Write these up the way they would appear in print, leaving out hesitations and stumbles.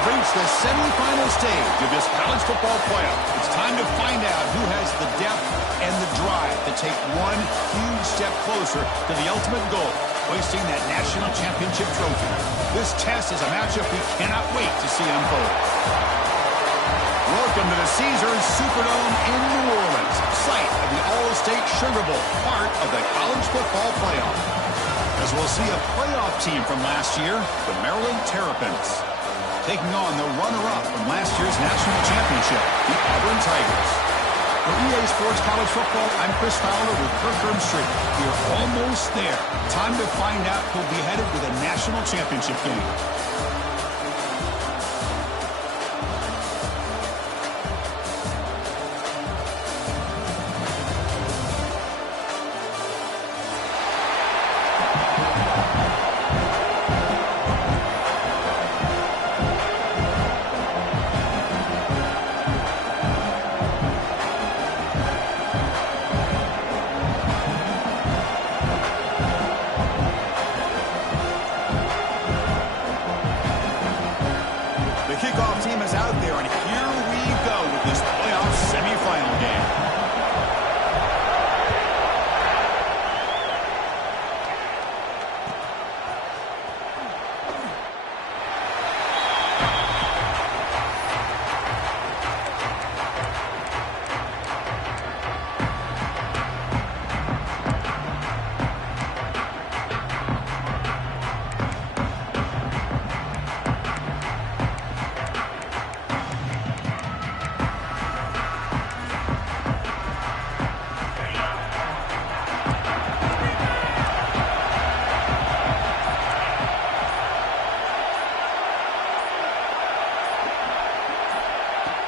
have reached the semifinal stage of this college football playoff. It's time to find out who has the depth and the drive to take one huge step closer to the ultimate goal, hoisting that national championship trophy. This test is a matchup we cannot wait to see unfold. Welcome to the Caesars Superdome in New Orleans, site of the All-State Sugar Bowl, part of the college football playoff. As we'll see a playoff team from last year, the Maryland Terrapins, taking on the runner-up from last year's national championship, the Auburn Tigers. For EA Sports College Football, I'm Chris Fowler with Kirk Herbstreit. We're almost there. Time to find out who'll be headed to the national championship game. Kickoff team is out there, and here we go with this playoff semifinal game.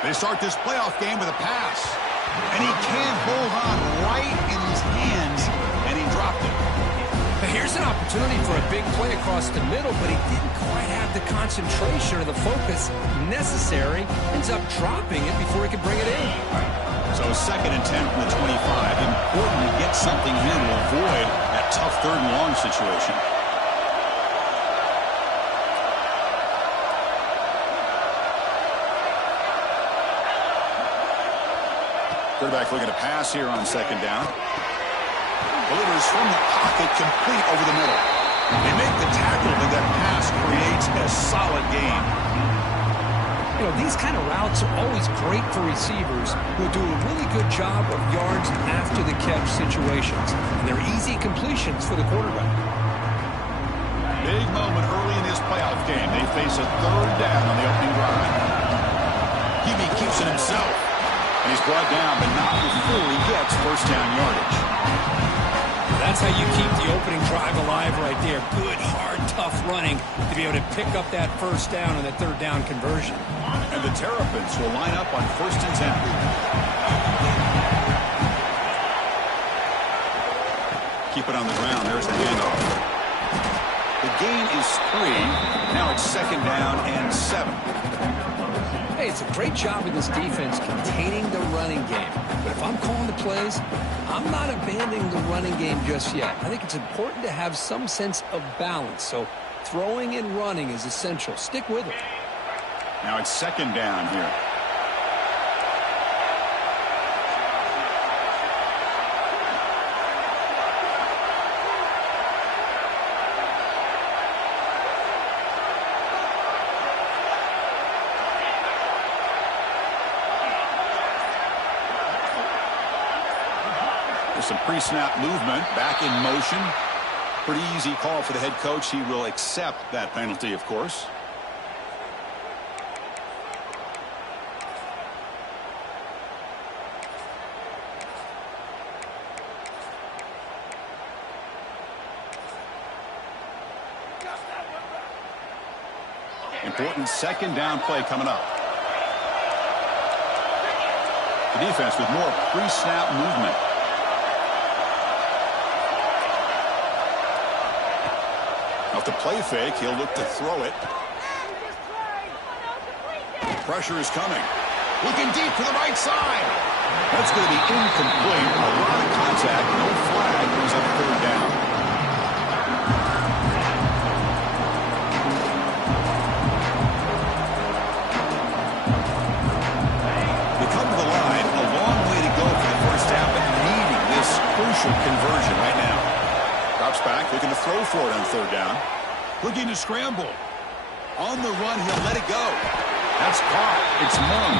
They start this playoff game with a pass. And he can't hold on right in his hands, and he dropped it. Here's an opportunity for a big play across the middle, but he didn't quite have the concentration or the focus necessary. Ends up dropping it before he could bring it in. So 2nd and 10 from the 25. Important to get something here to avoid that tough 3rd and long situation. Quarterback looking to pass here on 2nd down. Delivers from the pocket, complete over the middle. They make the tackle, but that pass creates a solid gain. You know, these kind of routes are always great for receivers who do a really good job of yards after the catch situations. And they're easy completions for the quarterback. Big moment early in this playoff game. They face a 3rd down on the opening drive. QB keeps it himself. And he's brought down, but not before he gets 1st down yardage. That's how you keep the opening drive alive right there. Good, hard, tough running to be able to pick up that 1st down and the 3rd down conversion. And the Terrapins will line up on 1st and 10. Keep it on the ground. There's the handoff. The gain is 3. Now it's 2nd down and 7. Hey, it's a great job in this defense containing the running game. But if I'm calling the plays, I'm not abandoning the running game just yet. I think it's important to have some sense of balance. So throwing and running is essential. Stick with it. Now it's 2nd down here. Some pre-snap movement, back in motion. Pretty easy call for the head coach. He will accept that penalty, of course. Important 2nd down play coming up. The defense with more pre-snap movement. Off the play fake, he'll look to throw it. Pressure is coming. Looking deep to the right side. That's going to be incomplete. A lot of contact. No flag. Brings up 3rd down. crucial conversion right now. Drops back, looking to throw for it on third down. Looking to scramble. On the run, he'll let it go. That's caught. It's Mung.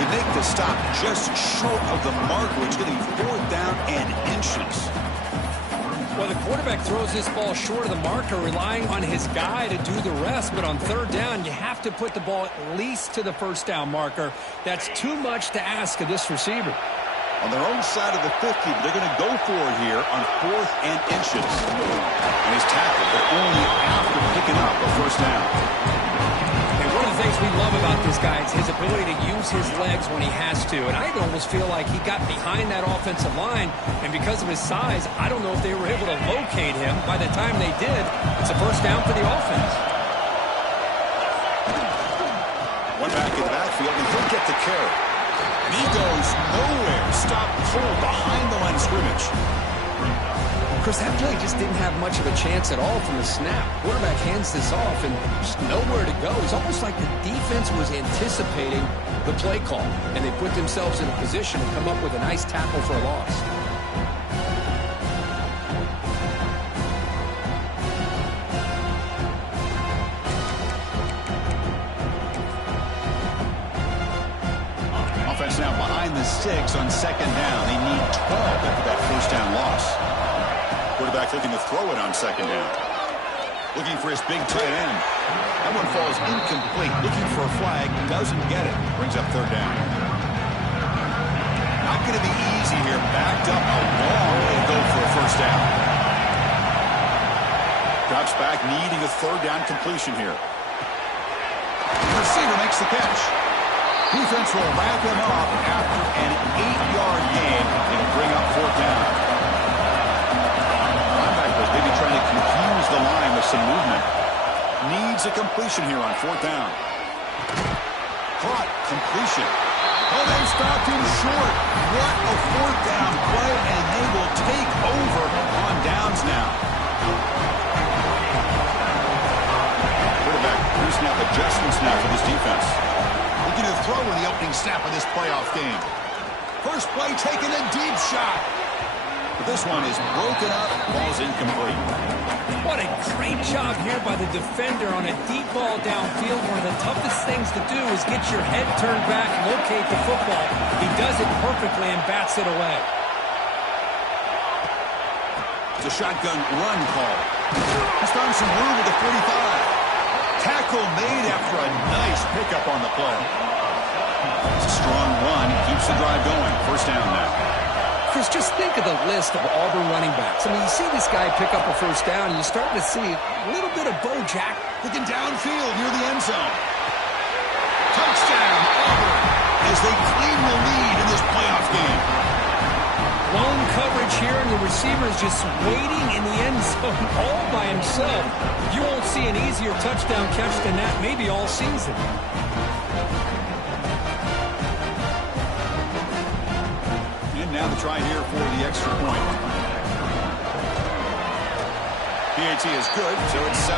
They make the stop just short of the marker. It's getting fourth down and inches. Well, the quarterback throws this ball short of the marker, relying on his guy to do the rest. But on third down, you have to put the ball at least to the first down marker. That's too much to ask of this receiver. On their own side of the 50, they're going to go for it here on fourth and inches. And he's tackled, but only after picking up a first down. And one of the things we love about this guy is his ability to use his legs when he has to. And I almost feel like he got behind that offensive line, and because of his size, I don't know if they were able to locate him. By the time they did, it's a first down for the offense. One back in the backfield, and he'll get the carry. And he goes nowhere. Stop pulled behind the line of scrimmage. Chris, that play just didn't have much of a chance at all from the snap. Quarterback hands this off and just nowhere to go. It's almost like the defense was anticipating the play call, and they put themselves in a position to come up with a nice tackle for a loss. Offense now behind the 6 on second down. They need 12 after that first down loss. Quarterback looking to throw it on second down. Looking for his big tight end. That one falls incomplete. Looking for a flag. Doesn't get it. Brings up third down. Not going to be easy here. Backed up a long way to go for a first down. Drops back, needing a third down completion here. The receiver makes the catch. Defense will wrap him up after an 8-yard gain and bring up fourth down. Maybe trying to confuse the line with some movement. Needs a completion here on fourth down. Caught. Completion. Oh, they stopped him short. What a fourth down play, and they will take over on downs now. Quarterback pre-snap adjustments now for this defense. Looking to throw in the opening snap of this playoff game. First play taking a deep shot. But this one is broken up, ball's incomplete. What a great job here by the defender on a deep ball downfield. One of the toughest things to do is get your head turned back, locate the football. He does it perfectly and bats it away. It's a shotgun run call. He's found some room at the 45. Tackle made after a nice pickup on the play. It's a strong run, keeps the drive going. First down now. Chris, just think of the list of Auburn running backs. I mean, you see this guy pick up a first down, and you're starting to see a little bit of Bo Jack. Looking downfield near the end zone. Touchdown, Auburn, as they claim the lead in this playoff game. Lone coverage here, and the receiver is just waiting in the end zone all by himself. You won't see an easier touchdown catch than that maybe all season. Now the try here for the extra point. PAT is good, so it's 7-0.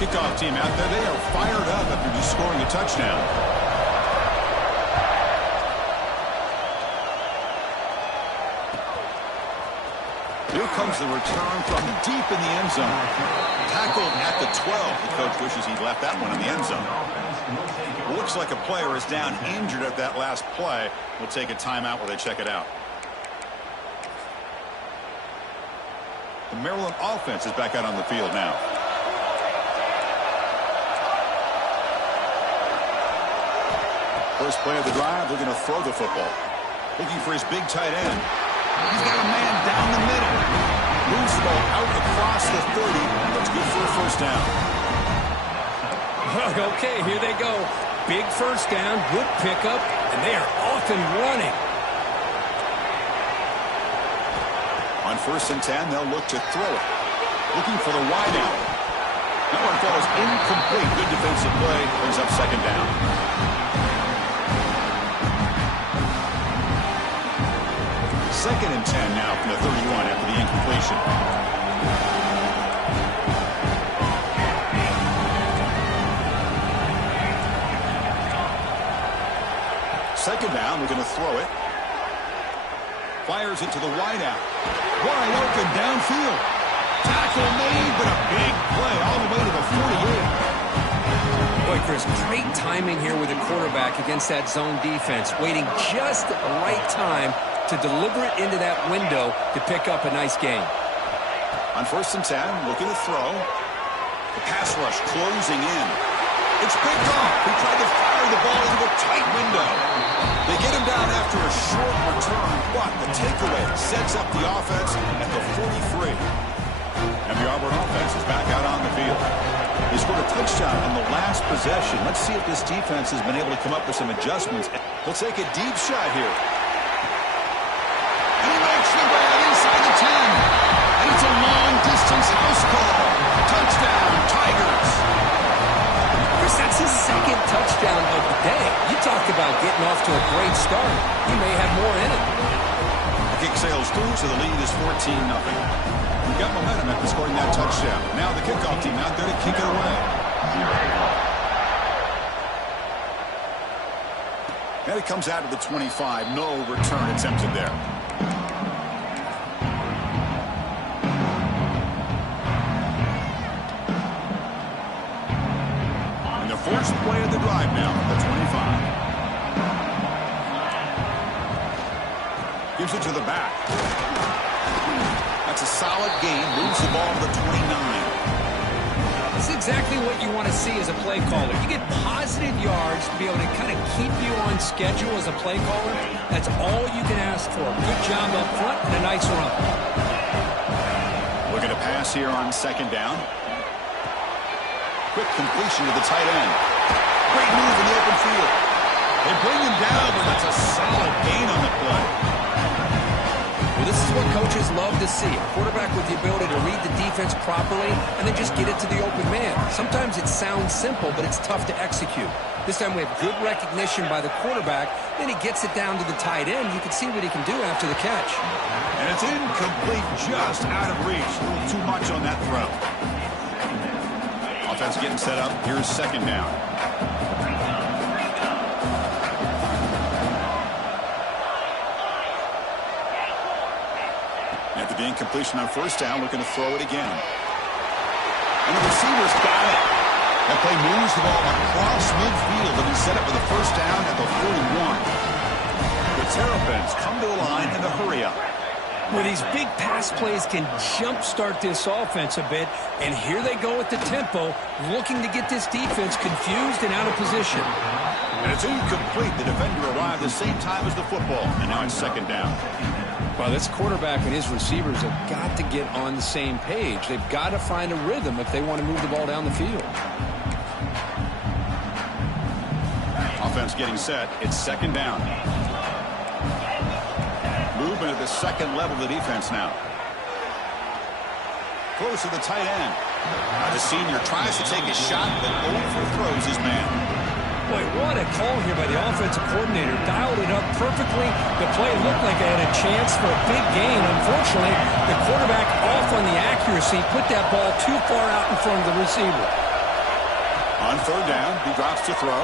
Kickoff team out there, they are fired up after just scoring a touchdown. Here comes the return from deep in the end zone. Tackled at the 12. The coach wishes he'd left that one in the end zone. Looks like a player is down injured at that last play. We'll take a timeout while they check it out. The Maryland offense is back out on the field now. First play of the drive, looking to throw the football. Looking for his big tight end. He's got a man down the middle. Moves the ball out across the 30. That's good for a first down. Okay, here they go. Big first down, good pickup, and they are off and running. On 1st and 10, they'll look to throw it. Looking for the wideout. That one falls incomplete. Good defensive play. Brings up second down. 2nd and 10 now from the 31 after the incompletion. Second down, we're going to throw it. Fires it to the wideout. Wide open downfield. Tackle made, but a big play all the way to the 48. Boy, Chris, great timing here with the quarterback against that zone defense, waiting just at the right time to deliver it into that window to pick up a nice gain. On 1st and 10, looking to throw. The pass rush closing in. It's picked off. He tried to fire the ball into a tight window. They get him down after a short return, but the takeaway sets up the offense at the 43. And the Auburn offense is back out on the field. They scored a touchdown on the last possession. Let's see if this defense has been able to come up with some adjustments. They'll take a deep shot here. And he makes the grab inside the 10. And it's a long-distance house call. Touchdown, Tigers. Chris, that's his 2nd touchdown of the day. You talk about getting off to a great start. He may have more in it. The kick sails through, so the lead is 14-0. We've got momentum after scoring that touchdown. Now the kickoff team out there to kick it away. And it comes out of the 25. No return attempted there. And the first play of the drive now, the 25. Gives it to the back. That's a solid gain. Moves the ball to the 29. This is exactly what you want to see as a play caller. You get positive yards to be able to kind of keep you on schedule as a play caller. That's all you can ask for. Good job up front and a nice run. Looking to pass here on 2nd down. Quick completion to the tight end. Great move in the open field. They bring him down, but that's a solid gain on the play. Well, this is what coaches love to see. A quarterback with the ability to read the defense properly and then just get it to the open man. Sometimes it sounds simple, but it's tough to execute. This time we have good recognition by the quarterback. Then he gets it down to the tight end. You can see what he can do after the catch. And it's incomplete, just out of reach. A little too much on that throw. Offense getting set up. Here's 2nd down. After the incompletion on 1st down, looking to throw it again. And the receiver's got it. That play moves the ball across midfield, and he set it for the 1st down at the 41. The Terrapins come to the line in a hurry-up. Well, these big pass plays can jumpstart this offense a bit, and here they go at the tempo, looking to get this defense confused and out of position. And it's incomplete. The defender arrived the same time as the football, and now it's 2nd down. Well, this quarterback and his receivers have got to get on the same page. They've got to find a rhythm if they want to move the ball down the field. Offense getting set. It's 2nd down. Movement at the 2nd level of the defense now. Close to the tight end. The senior tries to take a shot, but overthrows his man. Boy, what a call here by the offensive coordinator. Dialed it up perfectly. The play looked like it had a chance for a big gain. Unfortunately, the quarterback off on the accuracy, put that ball too far out in front of the receiver. On 3rd down, he drops to throw.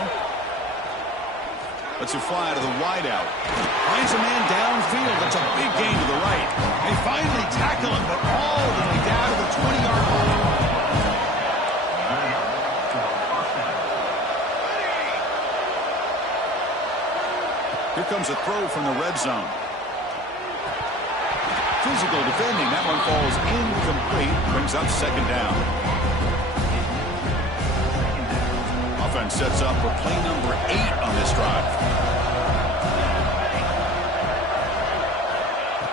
Lets it fly to the wideout. Finds a man downfield. That's a big gain to the right. They finally tackle him, but all the way down to the 20-yard line. Here comes a throw from the red zone. Physical defending. That one falls incomplete. Brings up 2nd down. Offense sets up for play number 8 on this drive.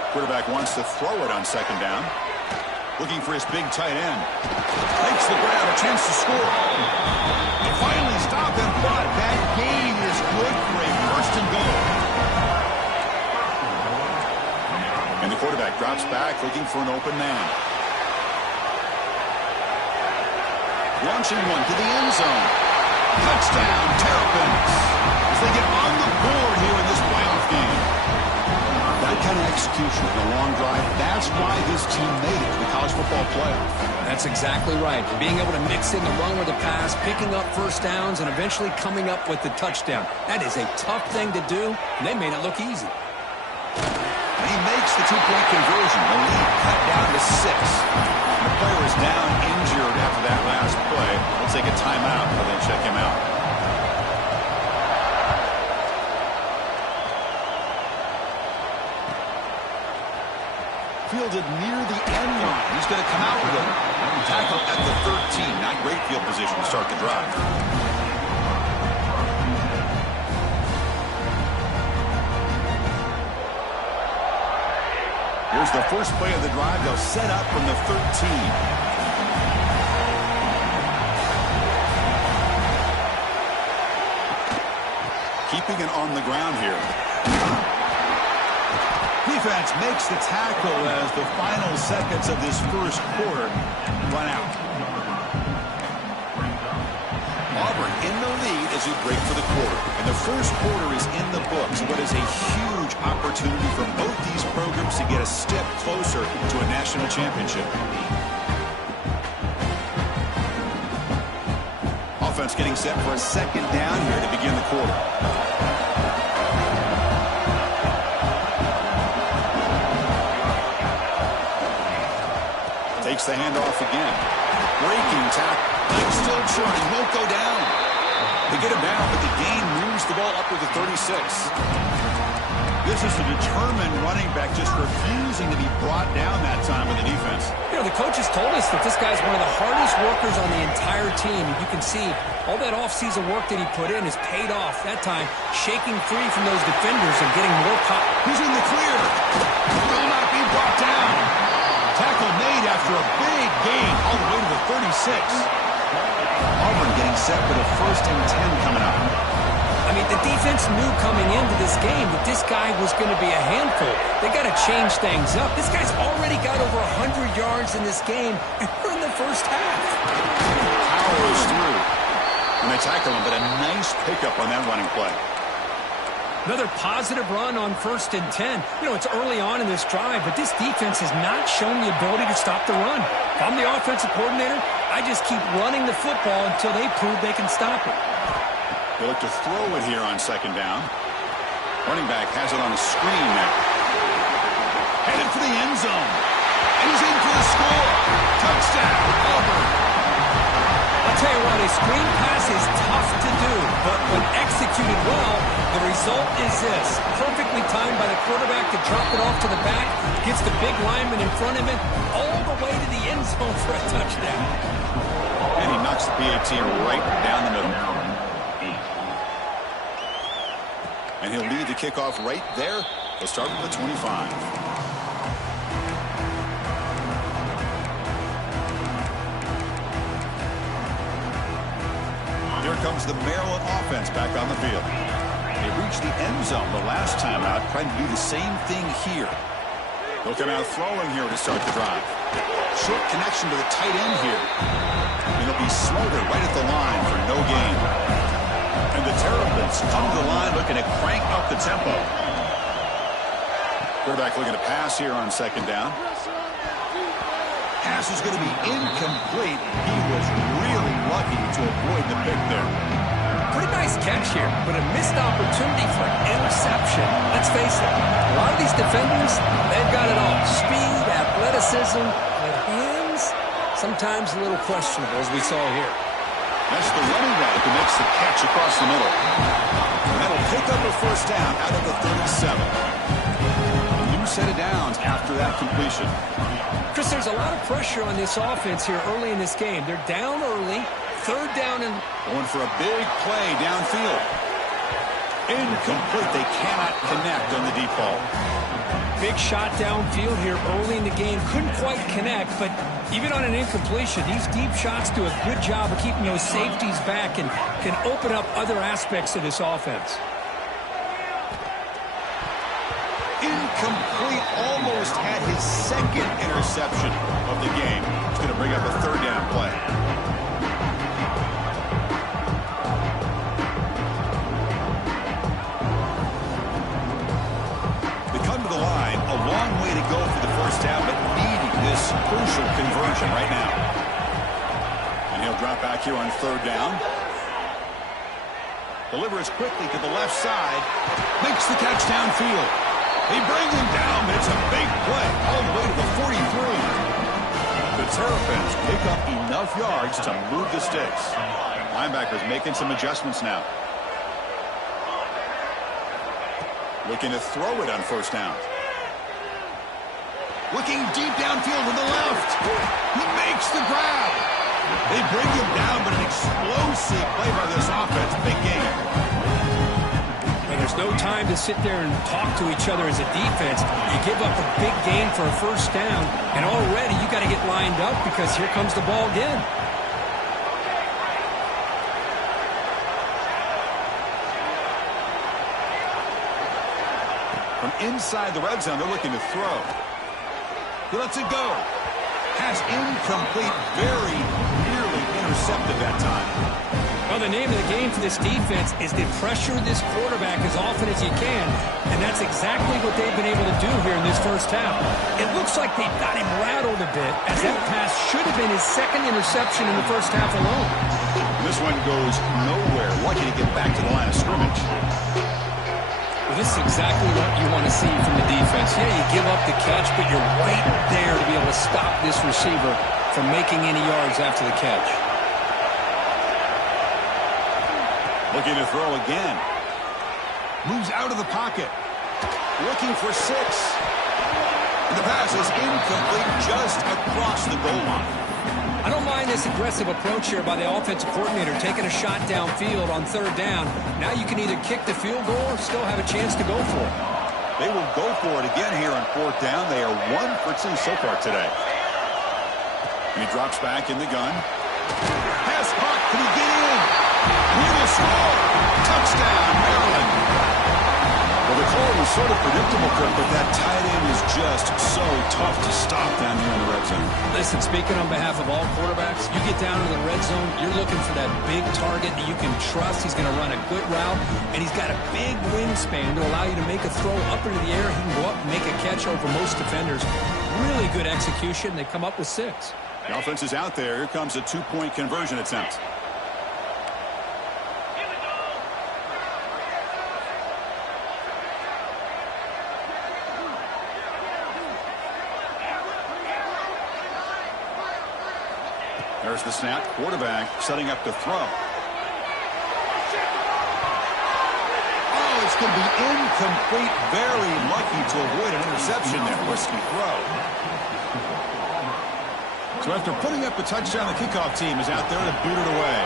Quarterback wants to throw it on 2nd down. Looking for his big tight end. Makes the grab, a chance to score. They finally stop him, but that gain is good for a 1st and goal. And the quarterback drops back, looking for an open man. Launching one to the end zone. Touchdown, Terrapins, as they get on the board here in this playoff game. That kind of execution and a long drive. That's why this team made it to the college football playoff. That's exactly right. Being able to mix in the run with the pass, picking up first downs, and eventually coming up with the touchdown. That is a tough thing to do, and they made it look easy. And he makes the two-point conversion. The lead cut down to 6. The player is down injured after that last play. We'll take a timeout and then check him out. Fielded near the end line. He's going to come out with it. Tackle at the 13. Not great field position to start the drive. Here's the first play of the drive. They'll set up from the 13. Keeping it on the ground here. Defense makes the tackle as the final seconds of this first quarter run out. Auburn in the lead as we break for the quarter. And the first quarter is in the books. What is a huge opportunity for both these programs to get a step closer to a national championship. Offense getting set for a second down here to begin the quarter. Takes the handoff again. Breaking tackle. He's still churning. Won't go down. They get him down, but the gain moves the ball up to the 36. This is a determined running back just refusing to be brought down that time with the defense. You know, the coaches told us that this guy's one of the hardest workers on the entire team. And you can see all that offseason work that he put in has paid off. That time, shaking free from those defenders and getting more pop. He's in the clear. Will not be brought down. Tackle made after a big gain all the way to the 36. Auburn getting set with a 1st and 10 coming up. I mean, the defense knew coming into this game that this guy was going to be a handful. They got to change things up. This guy's already got over 100 yards in this game, and we're in the first half. Powers through. And they tackle him, but a nice pickup on that running play. Another positive run on 1st and 10. You know, it's early on in this drive, but this defense has not shown the ability to stop the run. If I'm the offensive coordinator, I just keep running the football until they prove they can stop it. They look to throw it here on 2nd down. Running back has it on a screen now. Headed for the end zone. And he's in for the score. Touchdown, Auburn. I'll tell you what, a screen pass is tough to do, but when executed well, the result is this. Perfectly timed by the quarterback to drop it off to the back, gets the big lineman in front of him, all the way to the end zone for a touchdown. And he knocks the PAT right down the middle. And he'll lead the kickoff right there. He'll start with the 25. Here comes the Maryland offense back on the field. They reached the end zone the last time out, trying to do the same thing here. They'll come out throwing here to start the drive. Short connection to the tight end here. And it'll be Smothered right at the line for no gain. And the Terrapins come to the line looking to crank up the tempo. Quarterback looking to pass here on 2nd down. Pass is going to be incomplete. He was really lucky to avoid the pick there. Pretty nice catch here, but a missed opportunity for an interception. Let's face it, a lot of these defenders, they've got it all. Speed, athleticism, but hands, sometimes a little questionable, as we saw here. That's the running back who makes the catch across the middle. And that'll pick up a 1st down out of the 37. A new set of downs after that completion. Chris, there's a lot of pressure on this offense here early in this game. They're down early, 3rd down and... Going for a big play downfield. Incomplete. They cannot connect on the deep ball. Big shot downfield here early in the game. Couldn't quite connect, but even on an incompletion, these deep shots do a good job of keeping those safeties back and can open up other aspects of this offense. Incomplete. Almost had his 2nd interception of the game. It's going to bring up a 3rd down play. They come to the line, a way to go for the first down, but needing this crucial conversion right now. And he'll drop back here on third down. Delivers quickly to the left side. Makes the catch downfield. They bring him down, but it's a big play all the way to the 43. The Terrapins pick up enough yards to move the sticks. Linebackers making some adjustments now. Looking to throw it on first down. Looking deep downfield to the left. He makes the grab. They bring him down, but an explosive play by this offense. Big game. And there's no time to sit there and talk to each other as a defense. You give up a big gain for a first down, and already you got to get lined up because here comes the ball again. From inside the red zone, they're looking to throw. He lets it go. Pass incomplete, very nearly intercepted that time. Well, the name of the game for this defense is to pressure this quarterback as often as you can, and that's exactly what they've been able to do here in this first half. It looks like they've got him rattled a bit, as that pass should have been his second interception in the first half alone. This one goes nowhere. Lucky to get back to the line of scrimmage. Well, this is exactly what you want to see from the defense. Yeah, you give up the catch, but you're right there to be able to stop this receiver from making any yards after the catch. Looking to throw again. Moves out of the pocket. Looking for 6. And the pass is incomplete just across the goal line. I don't mind this aggressive approach here by the offensive coordinator, taking a shot downfield on third down. Now you can either kick the field goal or still have a chance to go for it. They will go for it again here on fourth down. They are 1 for 2 so far today. And he drops back in the gun. Pass caught. Can he get in? He will score. Touchdown, Maryland. Well, the call was sort of predictable, Kirk, but that tight end is just so tough to stop down here in the red zone. Listen, speaking on behalf of all quarterbacks, you get down to the red zone, you're looking for that big target that you can trust. He's going to run a good route, and he's got a big wingspan to allow you to make a throw up into the air. He can go up and make a catch over most defenders. Really good execution. They come up with 6. The offense is out there. Here comes a 2-point conversion attempt. There's the snap. Quarterback setting up to throw. Oh, it's going to be incomplete. Very lucky to avoid an interception there. Risky throw. So after putting up the touchdown, the kickoff team is out there to boot it away.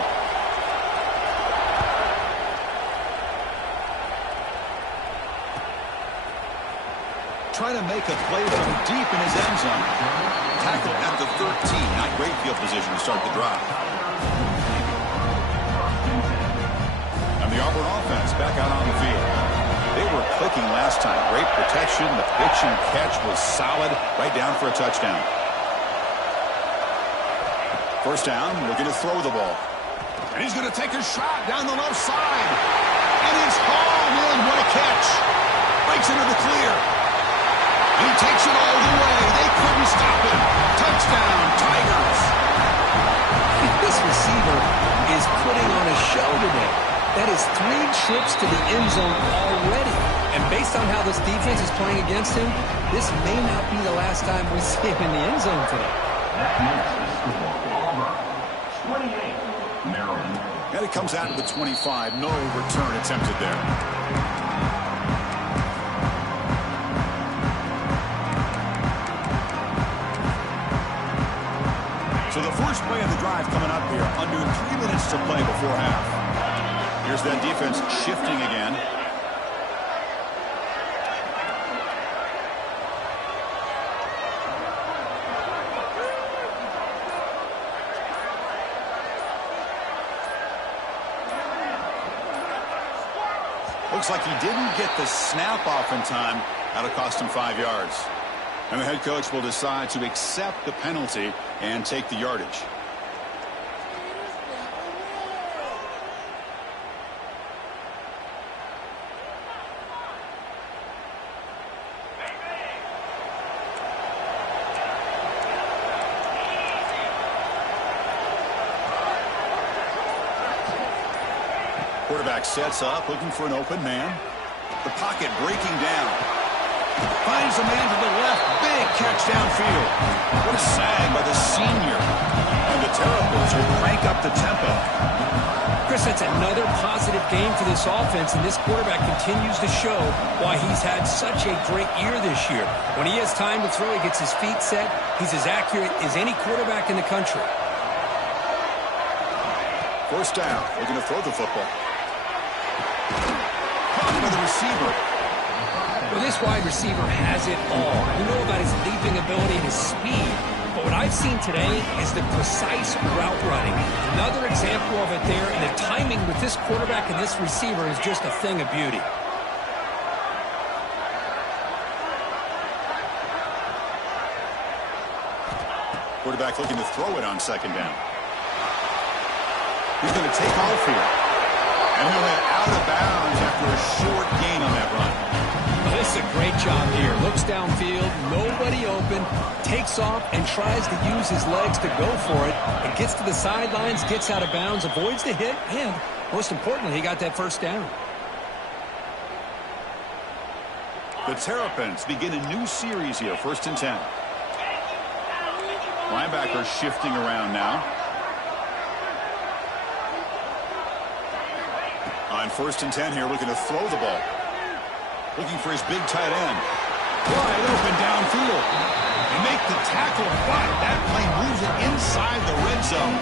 Trying to make a play from deep in his end zone. Tackle at the 13. Not great field position to start the drive. And the Auburn offense back out on the field. They were clicking last time. Great protection. The pitch and catch was solid. Right down for a touchdown. First down, looking to throw the ball. And he's going to take a shot down the left side. And he's hauled in. What a catch. Breaks into the clear. And he takes it all the way. They couldn't stop him. Touchdown, Tigers. This receiver is putting on a show today. That is 3 trips to the end zone already. And based on how this defense is playing against him, this may not be the last time we see him in the end zone today. And it comes out of the 25. No return attempted there. So the first play of the drive coming up here. Under 3 minutes to play before half. Here's that defense shifting again. Looks like he didn't get the snap off in time. That'll cost him 5 yards. And the head coach will decide to accept the penalty and take the yardage. Quarterback sets up, looking for an open man. The pocket breaking down. Finds a man to the left. Big catch downfield. What a sag by the senior. And the Terrapins will crank up the tempo. Chris, that's another positive game for this offense, and this quarterback continues to show why he's had such a great year this year. When he has time to throw, he gets his feet set. He's as accurate as any quarterback in the country. First down, looking to throw the football. Caught by the receiver. Well, this wide receiver has it all. We know about his leaping ability and his speed, but what I've seen today is the precise route running. Another example of it there, and the timing with this quarterback and this receiver is just a thing of beauty. Quarterback looking to throw it on second down. He's going to take off here. And he'll head out of bounds after a short gain on that run. Well, this is a great job here. Looks downfield, nobody open, takes off and tries to use his legs to go for it. And gets to the sidelines, gets out of bounds, avoids the hit, and most importantly, he got that first down. The Terrapins begin a new series here, 1st and 10. Linebacker shifting around now. On 1st and 10 here, looking to throw the ball. Looking for his big tight end. Wide open downfield. They make the tackle, but that play moves it inside the red zone.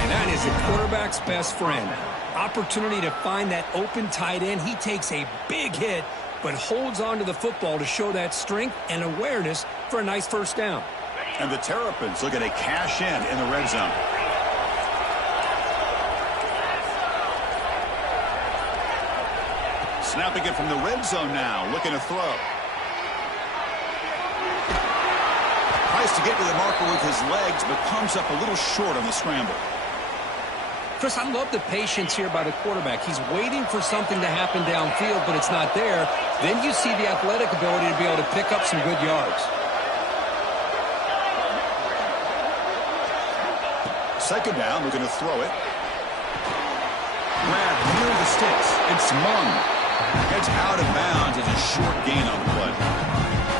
And that is the quarterback's best friend. Opportunity to find that open tight end. He takes a big hit, but holds on to the football to show that strength and awareness for a nice first down. And the Terrapins looking to cash in the red zone. Snapping it from the red zone now, looking to throw. Tries to get to the marker with his legs, but comes up a little short on the scramble. Chris, I love the patience here by the quarterback. He's waiting for something to happen downfield, but it's not there. Then you see the athletic ability to be able to pick up some good yards. Second down, looking to throw it. Grabbed near the sticks. It's Mung. Heads out of bounds as a short gain on the play.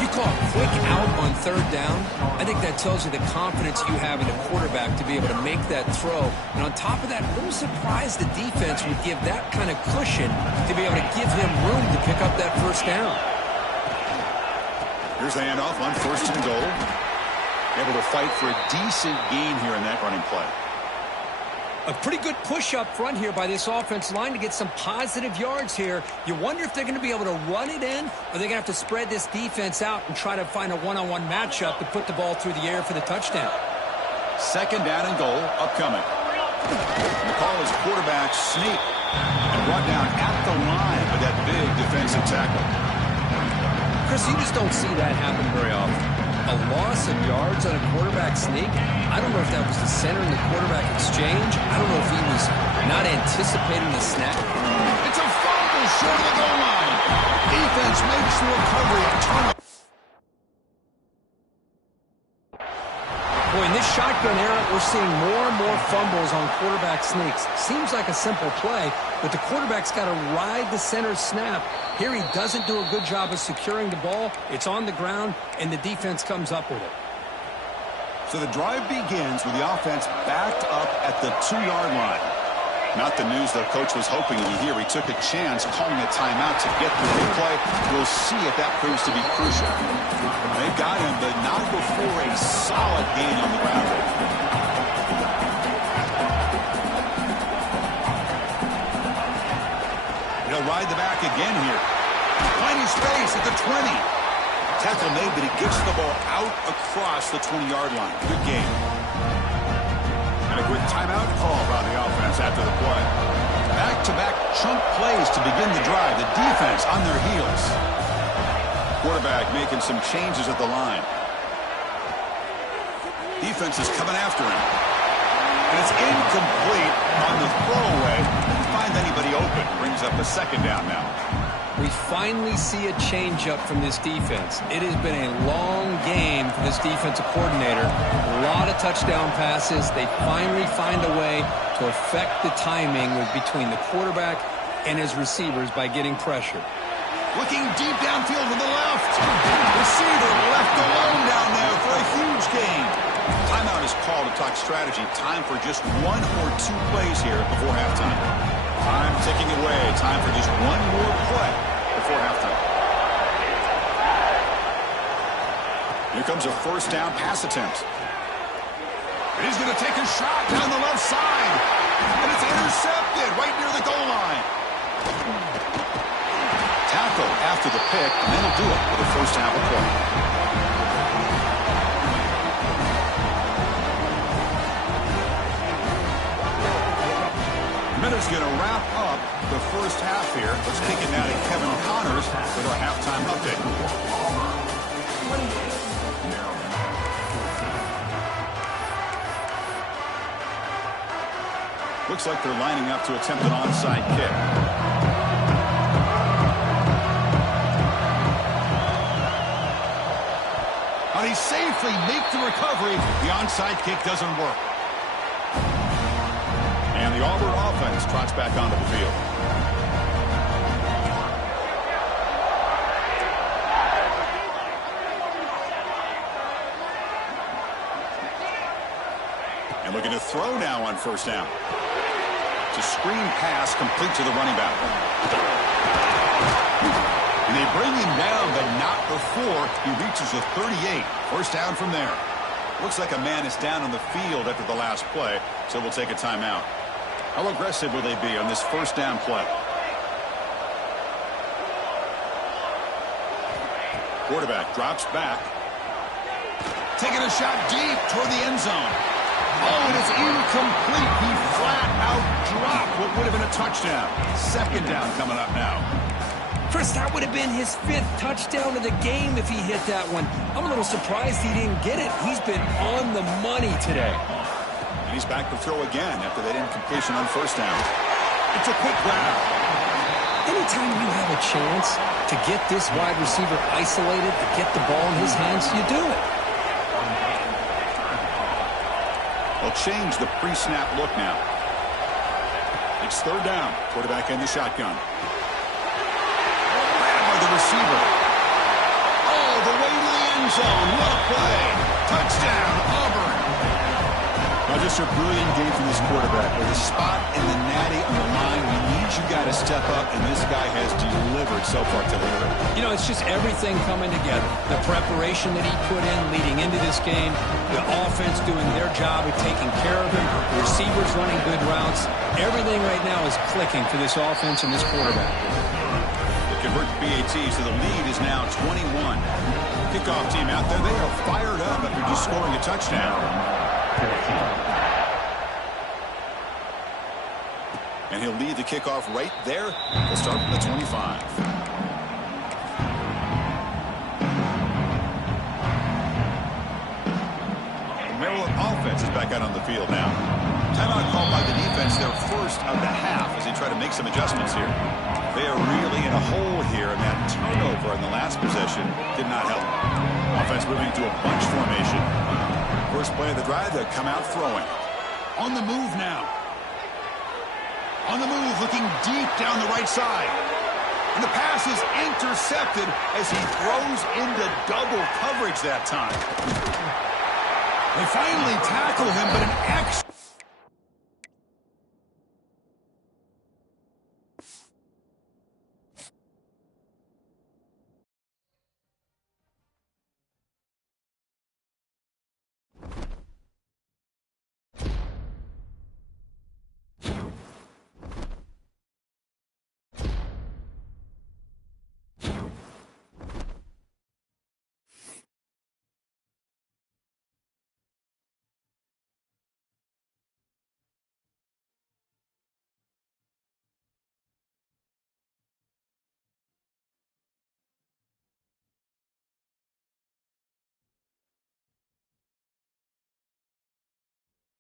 You call a quick out on 3rd down. I think that tells you the confidence you have in a quarterback to be able to make that throw. And on top of that, a little surprised the defense would give that kind of cushion to be able to give him room to pick up that first down. Here's the handoff on 1st and goal. Able to fight for a decent gain here in that running play. A pretty good push up front here by this offensive line to get some positive yards here. You wonder if they're going to be able to run it in, or they're going to have to spread this defense out and try to find a one-on-one matchup to put the ball through the air for the touchdown. Second down and goal upcoming. The call is quarterback sneak and brought down at the line with that big defensive tackle. Chris, you just don't see that happen very often. A loss of yards on a quarterback sneak. I don't know if that was the center and the quarterback exchange. I don't know if he was not anticipating the snap. It's a fumble short of the goal line. Defense makes the recovery and turnover. Boy, in this shotgun era, we're seeing more and more fumbles on quarterback sneaks. Seems like a simple play, but the quarterback's got to ride the center snap. Here he doesn't do a good job of securing the ball. It's on the ground, and the defense comes up with it. So the drive begins with the offense backed up at the 2-yard line. Not the news the coach was hoping to hear. He took a chance calling a timeout to get through the play. We'll see if that proves to be crucial. They've got him, but not before a solid gain on the ground. He'll ride the back again here. Finding space at the 20. Tackle made, but he gets the ball out across the 20-yard line. Good game. And a quick timeout call by the offense after the play. Back-to-back chunk plays to begin the drive. The defense on their heels. Quarterback making some changes at the line. Defense is coming after him. And it's incomplete on the throwaway. Didn't find anybody open. Brings up a second down now. We finally see a change-up from this defense. It has been a long game for this defensive coordinator. A lot of touchdown passes. They finally find a way to affect the timing between the quarterback and his receivers by getting pressure. Looking deep downfield to the left. Receiver left alone down there for a huge gain. Timeout is called to talk strategy. Time for just 1 or 2 plays here before halftime. Time ticking away. Time for just one more play before halftime. Here comes a first down pass attempt. He's going to take a shot down the left side. And it's intercepted right near the goal line. Tackle after the pick, and that'll do it for the first half of play. Minutes going to wrap up the first half here. Let's kick it now to Kevin Connors with our halftime update. Looks like they're lining up to attempt an onside kick. But he safely makes the recovery. The onside kick doesn't work. And the Auburn offense trots back onto the field. And looking to throw now on first down. It's a screen pass complete to the running back. And they bring him down, but not before he reaches the 38. First down from there. Looks like a man is down on the field after the last play, so we'll take a timeout. How aggressive will they be on this first down play? Quarterback drops back. Taking a shot deep toward the end zone. Oh, and it's incomplete. He flat out dropped what would have been a touchdown. Second down coming up now. Chris, that would have been his 5th touchdown of the game if he hit that one. I'm a little surprised he didn't get it. He's been on the money today. And he's back to throw again after that incompletion on first down. It's a quick grab. Anytime you have a chance to get this wide receiver isolated, to get the ball in his hands, you do it. They'll change the pre-snap look now. It's third down. Quarterback in the shotgun. Grabbed by the receiver. Oh, the way to the end zone. What a play. Touchdown, Auburn. Now, just a brilliant game from this quarterback. With a spot in the natty on the line, we need you guys to step up, and this guy has delivered so far today. You know, it's just everything coming together. The preparation that he put in leading into this game, the offense doing their job of taking care of him, the receivers running good routes. Everything right now is clicking for this offense and this quarterback. They convert BAT, so the lead is now 21. Kickoff team out there, they are fired up after just scoring a touchdown. And he'll lead the kickoff right there. We'll start from the 25. The Maryland offense is back out on the field now. Timeout called by the defense, their first of the half as they try to make some adjustments here. They are really in a hole here, and that turnover in the last possession did not help. Offense moving to a bunch formation. First play of the drive, they'll come out throwing. On the move now. On the move, looking deep down the right side. And the pass is intercepted as he throws into double coverage that time. They finally tackle him, but an